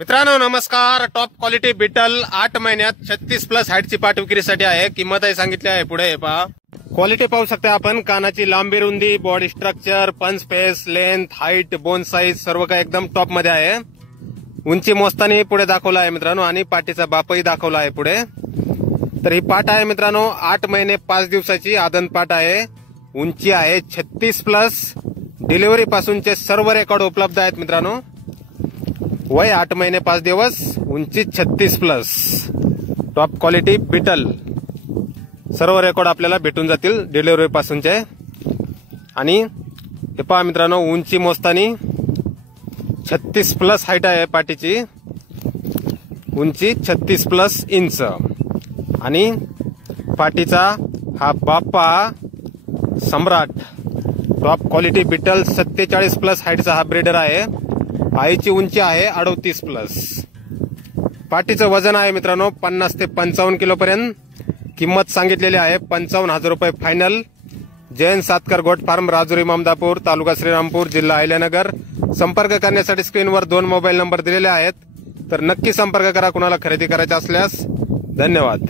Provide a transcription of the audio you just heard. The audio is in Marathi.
मित्रांनो नमस्कार। टॉप क्वालिटी बिटल 8 महिन्यात 36+ हाईटची पाट विक्रीसाठी आहे। किंमत आहे सांगितली आहे पुढे पहा। क्वालिटी पाहू शकता आपण। कानाची लांबी रुंदी, बॉडी स्ट्रक्चर, पंच face, length, height, bone size सर्व काही एकदम टॉप मध्ये आहे। उंची मोजताना पुढे दाखवला आहे मित्रांनो आणि पाटीचा बापही दाखवला आहे पुढे। तर ही पाट आहे मित्रांनो 8 महिने 5 दिवसाची आदन पाट आहे। उंची आहे 36+। डिलिव्हरी पासूनचे सर्व रेकॉर्ड उपलब्ध आहेत मित्रांनो। वय 8 महिने 5 दिवस, उंची 36+। टॉप क्वालिटी बिटल सर्व रेकॉर्ड आपल्याला भेटून जातील डिलिव्हरी पासूनचे। आणि हे पहा मित्रांनो उंची मोजतानी 36+ हाईट आहे पाटीची, उंची 36+ इंच। आणि पाटीचा हा बाप्पा सम्राट टॉप क्वालिटी बिटल 47+ हाईटचा हा ब्रीडर आहे। आईची उंची आहे 38+। पाटीचं वजन आहे मित्रांनो 50 ते 55 किलो पर्यंत। किंमत सांगितलेली आहे 55,000 रुपये final. Jain Satkar goat farm, Rajuri Mamdapur, taluka Shrirampur, जिल्हा अहिल्यानगर। संपर्क करण्यासाठी स्क्रीनवर 2 मोबाईल नंबर दिलेले आहेत, तर नक्की संपर्क करा कुणाला खरेदी करायचे असल्यास। धन्यवाद।